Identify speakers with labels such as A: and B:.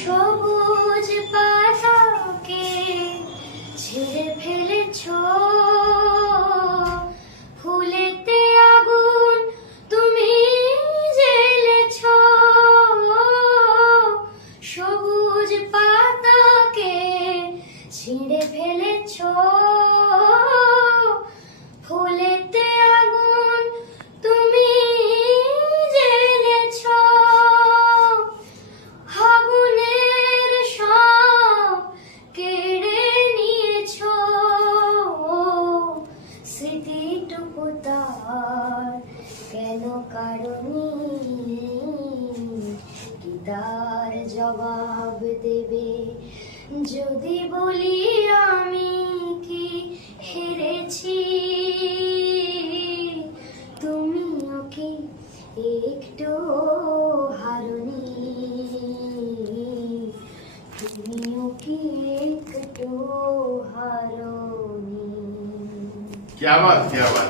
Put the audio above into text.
A: সবুজ পাতাকে ছিঁড়ে ফেলেছ ফুলেতে আগুন তুমি জ্বেলেছ। সবুজ পাতাকে ছিঁড়ে ফেলেছ। কেন কারণে কি তার জবাব দেবে যদি বলি আমি কি হেরেছি তুমিও কি একটু হারনি তুমিও কি একটু হারনি
B: क्या बात क्या बात